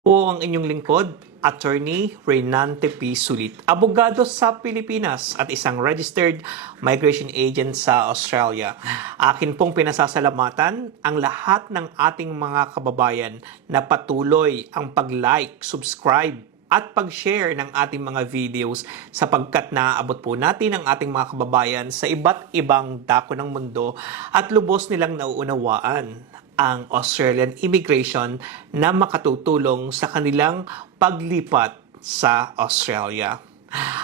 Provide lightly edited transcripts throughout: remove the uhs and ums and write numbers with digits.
Po ang inyong lingkod, Attorney Reynante P. Sulit, abogado sa Pilipinas at isang registered migration agent sa Australia. Akin pong pinasasalamatan ang lahat ng ating mga kababayan na patuloy ang pag-like, subscribe, at pag-share ng ating mga videos sapagkat naaabot po natin ang ating mga kababayan sa iba't ibang dako ng mundo at lubos nilang nauunawaan ang Australian immigration na makatutulong sa kanilang paglipat sa Australia.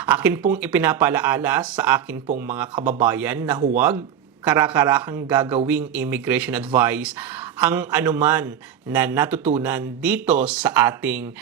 Akin pong ipinapalaala sa akin pong mga kababayan na huwag karakarahang gagawing immigration advice ang anuman na natutunan dito sa ating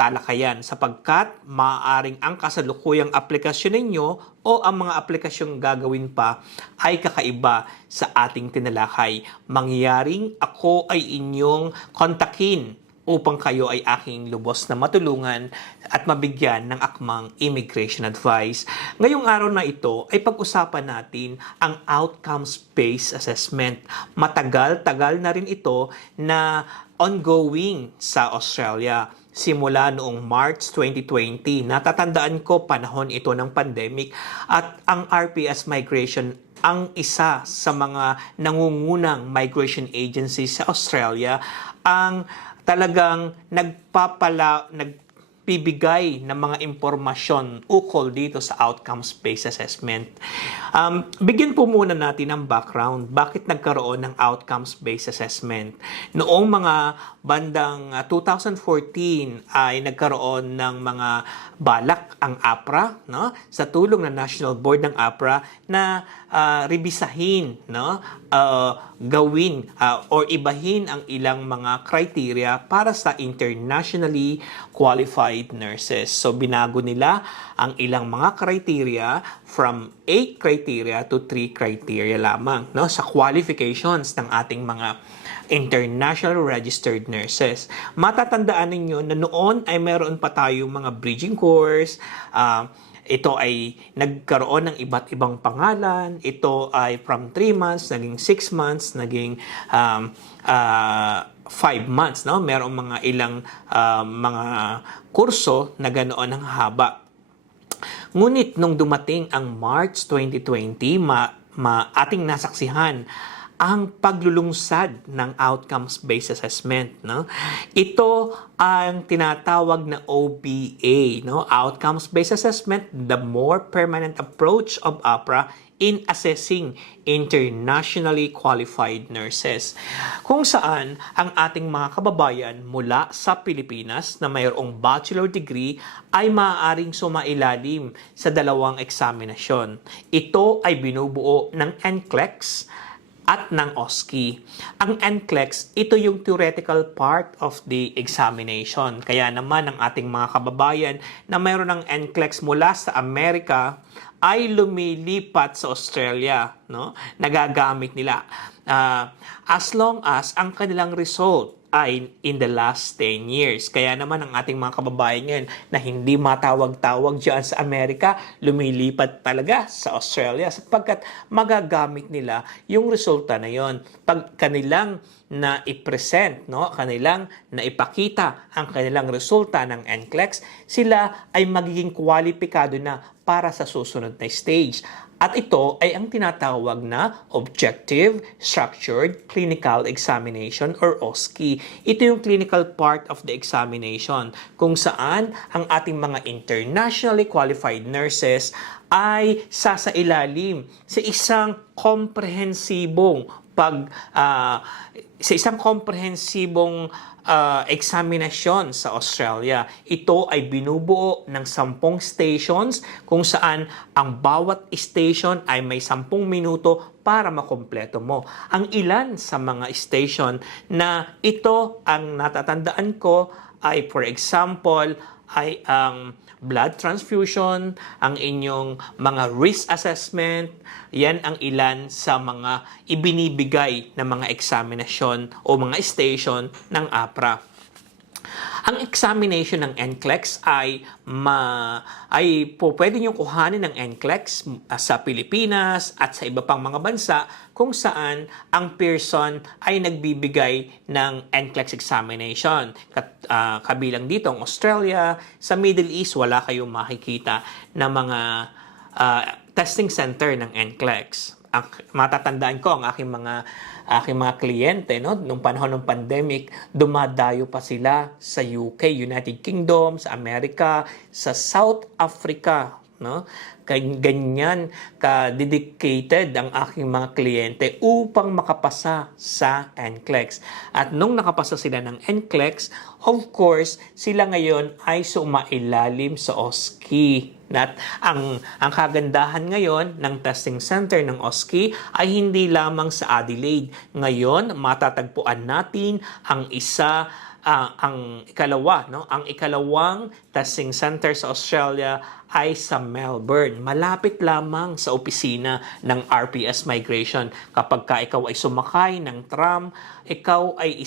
talakayan sapagkat maaaring ang kasalukuyang aplikasyon ninyo o ang mga aplikasyong gagawin pa ay kakaiba sa ating tinalakay. Mangyaring ako ay inyong kontakin upang kayo ay aking lubos na matulungan at mabigyan ng akmang immigration advice. Ngayong araw na ito ay pag-usapan natin ang outcomes-based assessment. Matagal-tagal na rin ito na ongoing sa Australia. Simula noong March 2020, natatandaan ko panahon ito ng pandemic at ang RPS Migration ang isa sa mga nangungunang migration agencies sa Australia ang talagang nagbibigay ng mga impormasyon ukol dito sa outcomes-based assessment. Bigyan po muna natin ng background. Bakit nagkaroon ng outcomes-based assessment? Noong mga bandang 2014 ay nagkaroon ng mga balak ang APRA, no? Sa tulong ng National Board ng APRA na rebisahin, no? Gawin or ibahin ang ilang mga criteria para sa internationally qualified nurses. So binago nila ang ilang mga criteria from 8 criteria to 3 criteria lamang, no, sa qualifications ng ating mga international registered nurses. Matatandaan ninyo na noon ay meron pa tayong mga bridging course. Ito ay nagkaroon ng iba't ibang pangalan. Ito ay from 3 months, naging 6 months, naging 5 months. No? Merong mga ilang mga kurso na ganoon ang haba. Ngunit nung dumating ang March 2020, ating nasaksihan ang paglulungsad ng outcomes-based assessment, no? Ito ang tinatawag na OBA, no? Outcomes-based assessment, the more permanent approach of APRA in assessing internationally qualified nurses. Kung saan ang ating mga kababayan mula sa Pilipinas na mayroong bachelor degree ay maaaring sumailalim sa dalawang eksaminasyon. Ito ay binubuo ng NCLEX at ng OSCE. Ang NCLEX, ito yung theoretical part of the examination. Kaya naman ang ating mga kababayan na mayroon ng NCLEX mula sa Amerika ay lumilipat sa Australia, no? Nagagamit nila. As long as ang kanilang result ay in the last 10 years. Kaya naman ang ating mga kababayan ngayon na hindi matawag-tawag dyan sa Amerika, lumilipat talaga sa Australia sapagkat magagamit nila yung resulta na yon. Pag kanilang na i-present, no, kanilang na ipakita ang kanilang resulta ng NCLEX, sila ay magiging kwalipikado na para sa susunod na stage. At ito ay ang tinatawag na Objective Structured Clinical Examination or OSCE. Ito yung clinical part of the examination kung saan ang ating mga internationally qualified nurses ay sasailalim sa isang komprehensibong eksaminasyon sa Australia. Ito ay binubuo ng 10 stations kung saan ang bawat station ay may 10 minuto para makompleto mo. Ang ilan sa mga station na ito ang natatandaan ko ay, for example, ay ang blood transfusion, ang inyong mga risk assessment, yan ang ilan sa mga ibinibigay na mga eksaminasyon o mga station ng APRA. Ang examination ng NCLEX ay pwede niyong kuhanin ng NCLEX sa Pilipinas at sa iba pang mga bansa kung saan ang Pearson ay nagbibigay ng NCLEX examination. Kabilang dito ang Australia, sa Middle East wala kayong makikita na mga testing center ng NCLEX. Matatandaan ko ang aking mga kliyente, no, nung panahon ng pandemic, dumadayo pa sila sa UK, United Kingdom, sa Amerika, sa South Africa, no? Ganyan ka-dedicated ang aking mga kliyente upang makapasa sa NCLEX. At nung nakapasa sila ng NCLEX, of course, sila ngayon ay sumailalim sa OSCE. At ang kagandahan ngayon ng testing center ng OSCE ay hindi lamang sa Adelaide. Ngayon, matatagpuan natin ang ikalawang testing center sa Australia ay sa Melbourne. Malapit lamang sa opisina ng RPS Migration. Kapag ikaw ay sumakay ng tram, ikaw ay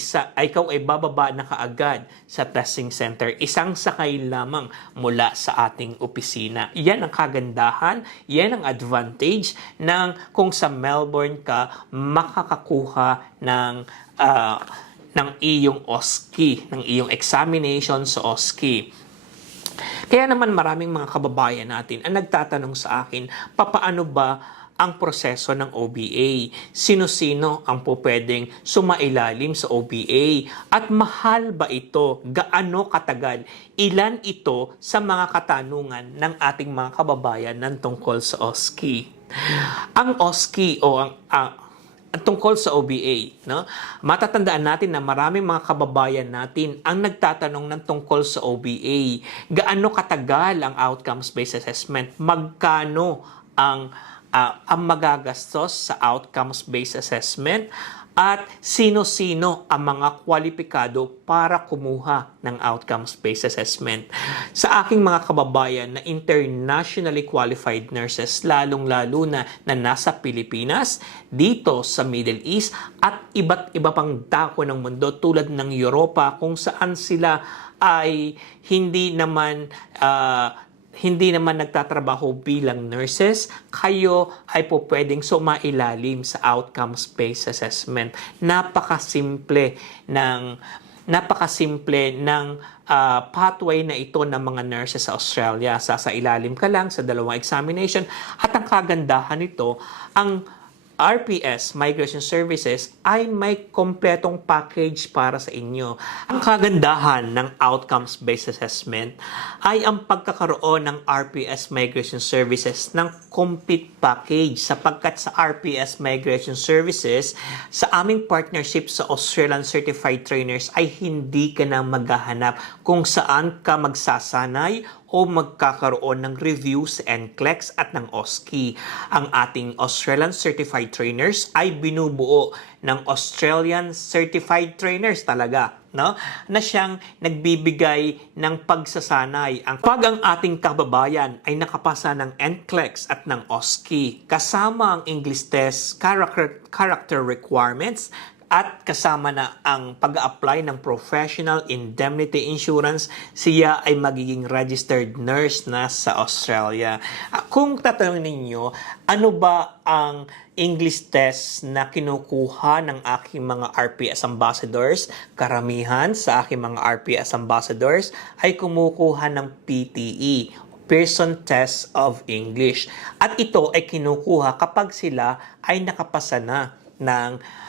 bababa na kaagad sa testing center. Isang sakay lamang mula sa ating opisina. Yan ang kagandahan, yan ang advantage ng kung sa Melbourne ka makakakuha ng iyong OSCE, ng iyong examination sa OSCE. Kaya naman maraming mga kababayan natin ang nagtatanong sa akin, papaano ba ang proseso ng OBA? Sino-sino ang pwedeng sumailalim sa OBA? At mahal ba ito? Gaano katagal? Ilan ito sa mga katanungan ng ating mga kababayan ng tungkol sa OSCE? Ang OSCE o tungkol sa OBA, no? Matatandaan natin na maraming mga kababayan natin ang nagtatanong ng tungkol sa OBA. Gaano katagal ang outcomes-based assessment? Magkano ang magagastos sa outcomes-based assessment? At sino-sino ang mga kwalipikado para kumuha ng outcomes-based assessment. Sa aking mga kababayan na internationally qualified nurses, lalong-lalo na nasa Pilipinas, dito sa Middle East, at iba't iba pang dako ng mundo tulad ng Europa kung saan sila ay hindi naman nagtatrabaho bilang nurses, kayo ay pwedeng sumailalim sa outcomes-based assessment. Napakasimple ng pathway na ito ng mga nurses sa Australia. Sasailalim ka lang sa dalawang examination at ang kagandahan nito, ang RPS Migration Services ay may kompletong package para sa inyo. Ang kagandahan ng outcomes-based assessment ay ang pagkakaroon ng RPS Migration Services ng complete package sapagkat sa RPS Migration Services, sa aming partnership sa Australian Certified Trainers ay hindi ka na maghahanap kung saan ka magsasanay o magkakaroon ng review sa NCLEX at ng OSCE. Ang ating Australian Certified Trainers ay binubuo ng Australian Certified Trainers talaga, no? Na siyang nagbibigay ng pagsasanay. Pag ang ating kababayan ay nakapasa ng NCLEX at ng OSCE, kasama ang English test, character requirements, at kasama na ang pag-apply ng professional indemnity insurance, siya ay magiging registered nurse na sa Australia. Kung tatanungin ninyo, ano ba ang English test na kinukuha ng aking mga RPS ambassadors? Karamihan sa aking mga RPS ambassadors ay kumukuha ng PTE, Pearson Test of English. At ito ay kinukuha kapag sila ay nakapasa na ng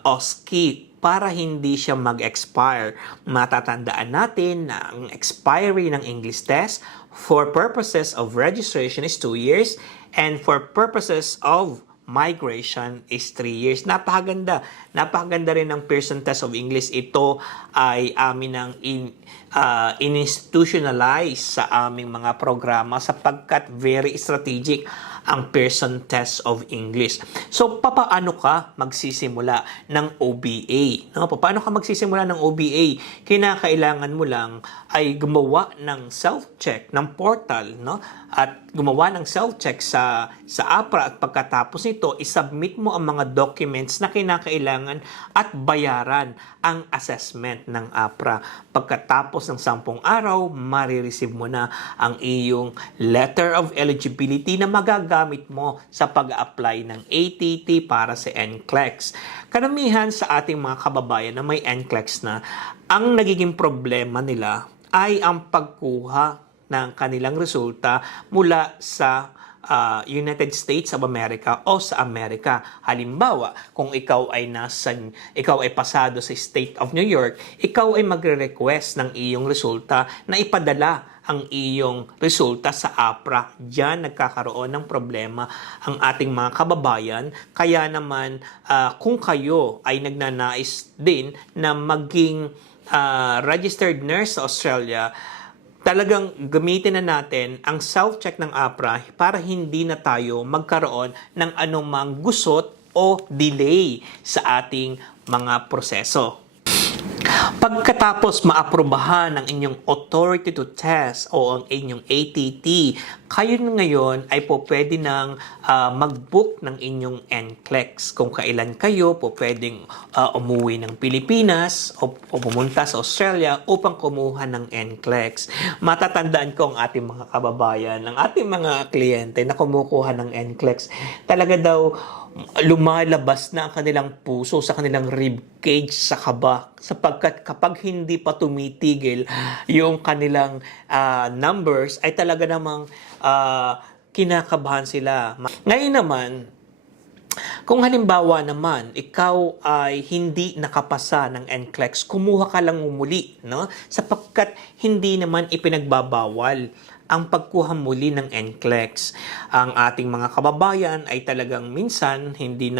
OSCE para hindi siya mag-expire. Matatandaan natin na ang expiry ng English test for purposes of registration is 2 years and for purposes of migration is 3 years. Napakaganda. Napakaganda rin ng Pearson Test of English. Ito ay amin ang in-institutionalize sa aming mga programa sapagkat very strategic ang Pearson Test of English. So, paano ka magsisimula ng OBA? No? Paano ka magsisimula ng OBA? Kinakailangan mo lang ay gumawa ng self-check ng portal, no? At gumawa ng self-check sa APRA at pagkatapos nito, isubmit mo ang mga documents na kinakailangan at bayaran ang assessment ng APRA. pagkatapos ng 10 araw, marireceive mo na ang iyong letter of eligibility na magagamit mo sa pag-apply ng ATT para sa NCLEX. Karamihan sa ating mga kababayan na may NCLEX na, ang nagiging problema nila ay ang pagkuha ng kanilang resulta mula sa United States of America o sa Amerika. Halimbawa, kung ikaw ay pasado sa State of New York, ikaw ay magre-request ng iyong resulta na ipadala ang iyong resulta sa APRA. Diyan nagkakaroon ng problema ang ating mga kababayan. Kaya naman, kung kayo ay nagnanais din na maging registered nurse sa Australia, talagang gamitin na natin ang self-check ng APRA para hindi na tayo magkaroon ng anumang gusot o delay sa ating mga proseso. Pagkatapos maaprubahan ng inyong authority to test o ang inyong ATT, kayo ngayon ay po pwede nang mag-book ng inyong NCLEX. Kung kailan kayo po pwedeng umuwi ng Pilipinas o pumunta sa Australia upang kumuha ng NCLEX. Matatandaan ko ang ating mga kababayan, ang ating mga kliyente na kumukuha ng NCLEX, talaga daw lumalabas na ang kanilang puso sa kanilang rib cage sa kaba, sapagkat kapag hindi pa tumitigil yung kanilang numbers ay talaga namang kinakabahan sila. Ngayon naman, kung halimbawa naman, ikaw ay hindi nakapasa ng NCLEX, kumuha ka lang muli, no? Sapagkat hindi naman ipinagbabawal ang pagkuha muli ng NCLEX. Ang ating mga kababayan ay talagang minsan hindi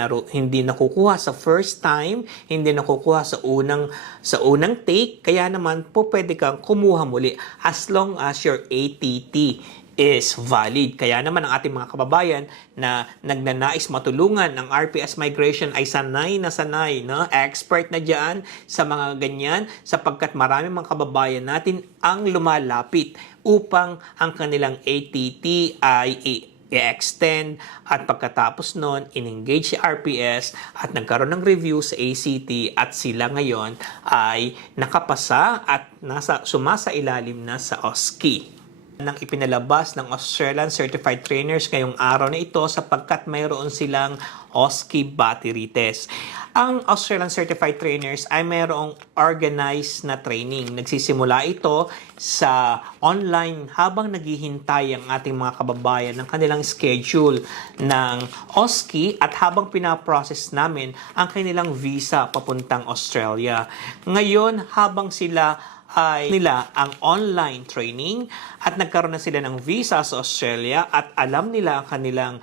nakukuha sa first time, hindi nakukuha sa unang take, kaya naman po pwede kang kumuha muli as long as your ATT is valid. Kaya naman ang ating mga kababayan na nagnanais matulungan ng RPS Migration ay sanay na sanay, no? Expert na dyan sa mga ganyan, sapagkat marami mga kababayan natin ang lumalapit upang ang kanilang ATT ay i-extend, at pagkatapos nun, in-engage si RPS at nagkaroon ng review sa ACT at sila ngayon ay nakapasa at sumasa ilalim na sa OSCE. Nang ipinalabas ng Australian Certified Trainers ngayong araw na ito sapagkat mayroon silang OSCE battery test. Ang Australian Certified Trainers ay mayroong organized na training. Nagsisimula ito sa online habang naghihintay ang ating mga kababayan ng kanilang schedule ng OSCE at habang pinaprocess namin ang kanilang visa papuntang Australia. Ngayon, habang sila ang online training at nagkaroon na sila ng visa sa Australia at alam nila ang kanilang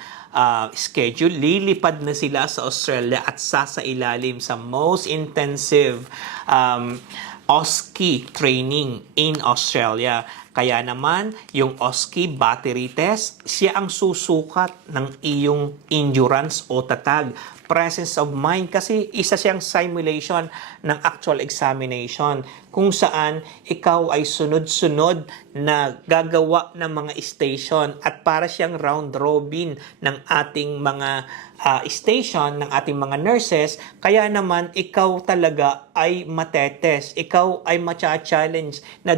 schedule, lilipad na sila sa Australia at sasailalim sa most intensive OSCE training in Australia. Kaya naman, yung OSCE battery test, siya ang susukat ng iyong endurance o tatag, presence of mind, kasi isa siyang simulation ng actual examination kung saan ikaw ay sunod-sunod na gagawa ng mga station at para siyang round robin ng ating mga station, ng ating mga nurses. Kaya naman ikaw talaga ay matetest, ikaw ay macha-challenge na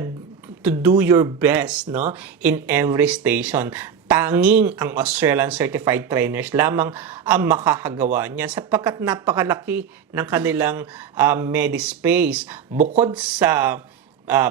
to do your best, no, in every station. Tanging ang Australian Certified Trainers lamang ang makakagawa niyan sapagkat napakalaki ng kanilang MediSpace. Bukod sa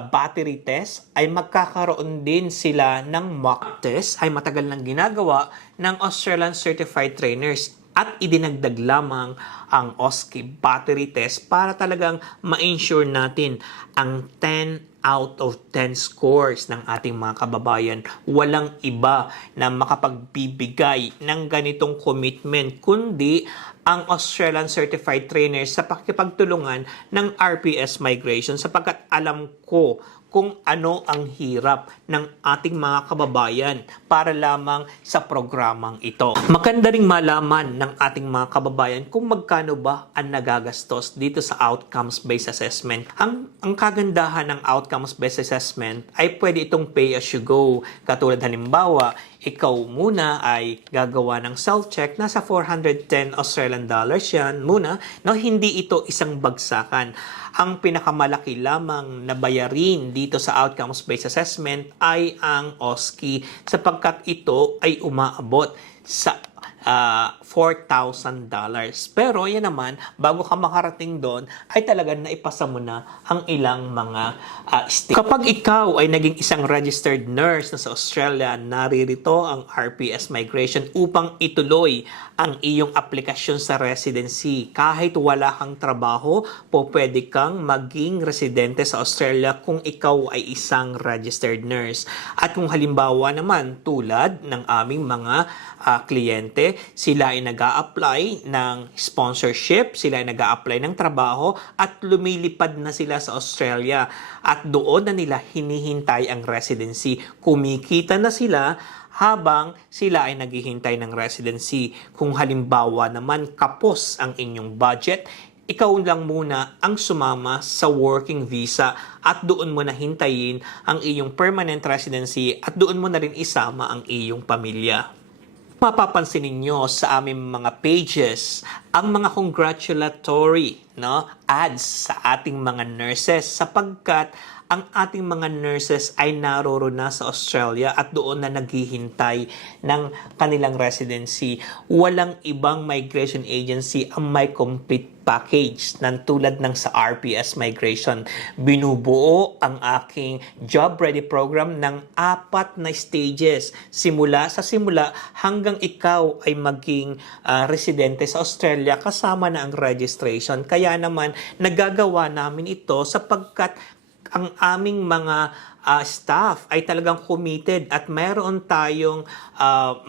battery test, ay magkakaroon din sila ng mock test, ay matagal nang ginagawa ng Australian Certified Trainers. At idinagdag lamang ang OSCE battery test para talagang ma-ensure natin ang 10 out of 10 scores ng ating mga kababayan. Walang iba na makapagbibigay ng ganitong commitment kundi ang Australian Certified Trainers sa pakikipagtulungan ng RPS Migration, sapagkat alam ko kung ano ang hirap ng ating mga kababayan para lamang sa programang ito. Maganda ring malaman ng ating mga kababayan kung magkano ba ang nagagastos dito sa outcomes-based assessment. Ang kagandahan ng outcomes outcomes-based assessment ay pwede itong pay as you go. Katulad halimbawa, ikaw muna ay gagawa ng self-check, nasa 410 Australian dollars yan muna, no? Hindi ito isang bagsakan. Ang pinakamalaki lamang na bayarin dito sa outcomes-based assessment ay ang OSCE sapagkat ito ay umaabot sa $4,000. Pero yan naman, bago ka makarating doon, ay talagang naipasa mo na ang ilang mga state. Kapag ikaw ay naging isang registered nurse na sa Australia, naririto ang RPS Migration upang ituloy ang iyong aplikasyon sa residency. Kahit wala kang trabaho, pwede kang maging residente sa Australia kung ikaw ay isang registered nurse. At kung halimbawa naman, tulad ng aming mga kliyente, sila ay nag-a-apply ng sponsorship, sila ay nag-a-apply ng trabaho at lumilipad na sila sa Australia at doon na nila hinihintay ang residency. Kumikita na sila habang sila ay naghihintay ng residency. Kung halimbawa naman kapos ang inyong budget, ikaw lang muna ang sumama sa working visa at doon mo na hintayin ang iyong permanent residency at doon mo na rin isama ang iyong pamilya. Mapapansin ninyo sa aming mga pages ang mga congratulatory ads sa ating mga nurses sapagkat ang ating mga nurses ay naroon na sa Australia at doon na naghihintay ng kanilang residency. Walang ibang migration agency ang may complete package ng tulad ng sa RPS Migration. Binubuo ang aking Job Ready program ng 4 na stages. Simula hanggang ikaw ay maging residente sa Australia kasama na ang registration. Kaya naman nagagawa namin ito sapagkat ang aming mga staff ay talagang committed at mayroon tayong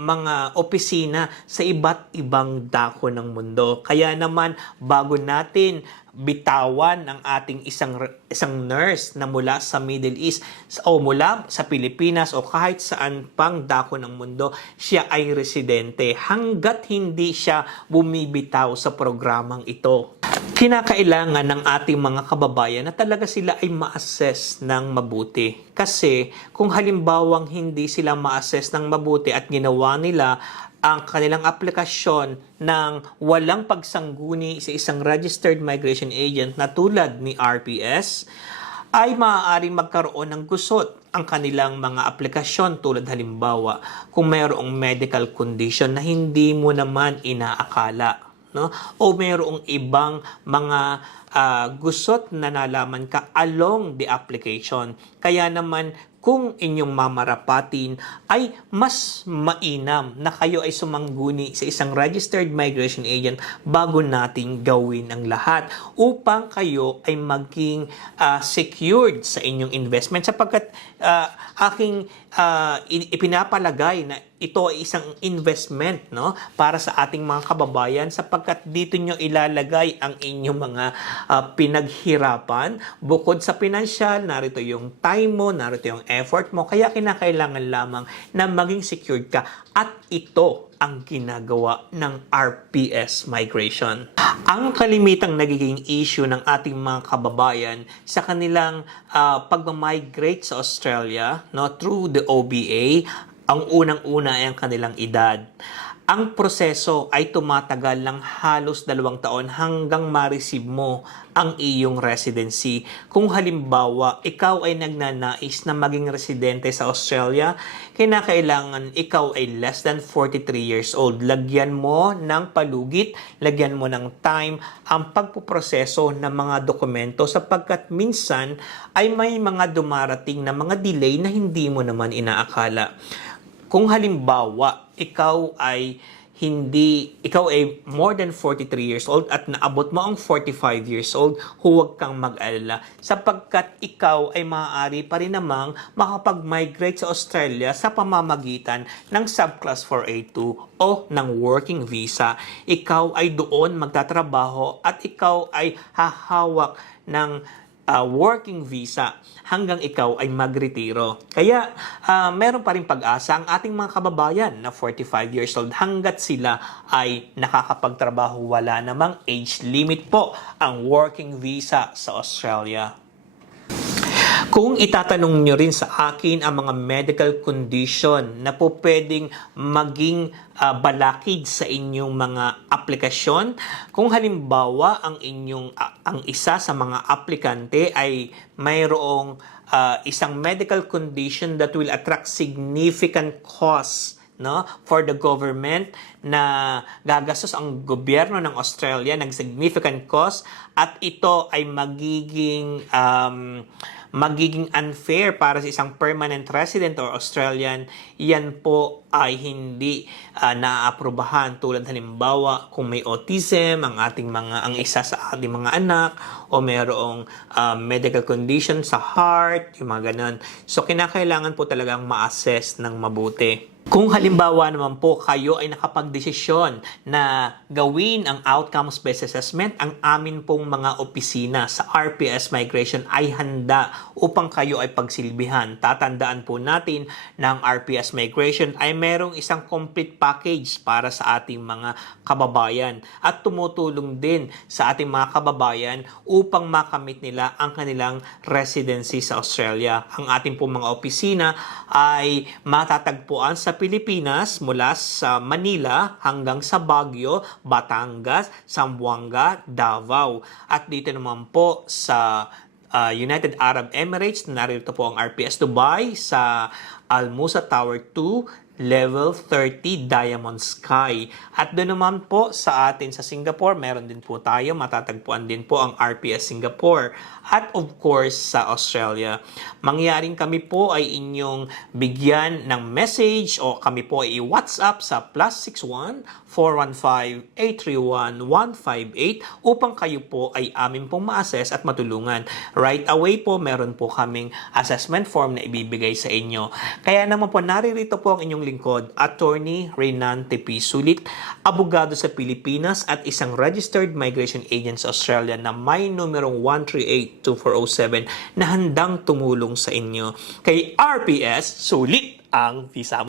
mga opisina sa iba't ibang dako ng mundo. Kaya naman bago natin bitawan ang ating isang nurse na mula sa Middle East o mula sa Pilipinas o kahit saan pang dako ng mundo, siya ay residente hanggat hindi siya bumibitaw sa programang ito. Kinakailangan ng ating mga kababayan na talaga sila ay ma-assess ng mabuti. Kasi kung halimbawang hindi sila ma-assess ng mabuti at ginawa nila ang kanilang aplikasyon ng walang pagsangguni sa isang registered migration agent na tulad ni RPS, ay maaaring magkaroon ng gusot ang kanilang mga aplikasyon tulad halimbawa kung mayroong medical condition na hindi mo naman inaakala. O mayroong ibang mga gusot na nalaman ka along the application. Kaya naman kung inyong mamarapatin ay mas mainam na kayo ay sumangguni sa isang registered migration agent bago nating gawin ang lahat upang kayo ay maging secured sa inyong investment sapagkat aking ipinapalagay na ito ay isang investment para sa ating mga kababayan sapagkat dito nyo ilalagay ang inyong mga pinaghirapan. Bukod sa pinansyal, narito yung time mo, narito yung effort mo. Kaya kinakailangan lamang na maging secured ka at ito ang ginagawa ng RPS Migration. Ang kalimitang nagiging issue ng ating mga kababayan sa kanilang pag-migrate sa Australia through the OBA, ang unang-una ay ang kanilang edad. Ang proseso ay tumatagal ng halos 2 taon hanggang ma-receive mo ang iyong residency. Kung halimbawa, ikaw ay nagnanais na maging residente sa Australia, kinakailangan ikaw ay less than 43 years old. Lagyan mo ng palugit, lagyan mo ng time ang pagpuproseso ng mga dokumento sapagkat minsan ay may mga dumarating na mga delay na hindi mo naman inaakala. Kung halimbawa, ikaw ay more than 43 years old at naabot mo ang 45 years old, huwag kang mag-alala sapagkat ikaw ay maaari pa rin namang makapag-migrate sa Australia sa pamamagitan ng Subclass 4A2 o ng working visa. Ikaw ay doon magtatrabaho at ikaw ay hahawak ng working visa hanggang ikaw ay magretiro. Kaya meron pa rin pag-asa ang ating mga kababayan na 45 years old hanggat sila ay nakakapagtrabaho. Wala namang age limit po ang working visa sa Australia. Kung itatanong nyo rin sa akin ang mga medical condition na po pwedeng maging balakid sa inyong mga aplikasyon, kung halimbawa ang isa sa mga aplikante ay mayroong isang medical condition that will attract significant costs, no, for the government, na gagastos ang gobyerno ng Australia ng significant cost, at ito ay magiging unfair para sa isang permanent resident or Australian, yan po ay hindi naaaprubahan. Tulad halimbawa kung may autism ang isa sa ating mga anak, o mayroong medical condition sa heart, yung mga ganun. So kinakailangan po talagang ma-assess ng mabuti. Kung halimbawa naman po kayo ay nakapagdesisyon na gawin ang outcomes-based assessment, ang amin pong mga opisina sa RPS Migration ay handa upang kayo ay pagsilbihan. Tatandaan po natin na ang RPS Migration ay merong isang complete package para sa ating mga kababayan at tumutulong din sa ating mga kababayan upang makamit nila ang kanilang residency sa Australia. Ang ating pong mga opisina ay matatagpuan sa Pilipinas mula sa Manila hanggang sa Baguio, Batangas, Zamboanga, Davao. At dito naman po sa United Arab Emirates, narito po ang RPS Dubai sa Al Musa Tower 2, Level 30 Diamond Sky. At doon naman po sa atin sa Singapore, meron din po tayo, matatagpuan din po ang RPS Singapore. At of course sa Australia, mangyaring kami po ay inyong bigyan ng message o kami po ay i-WhatsApp sa +61 415 831 158 upang kayo po ay amin pong ma-assess at matulungan. Right away po, meron po kaming assessment form na ibibigay sa inyo. Kaya naman po, naririto po ang inyong lingkod, Attorney Reynan Tepi Sulit, abogado sa Pilipinas at isang registered migration agent sa Australia na may numerong 1382407 na handang tumulong sa inyo. Kay RPS, sulit ang visa mo.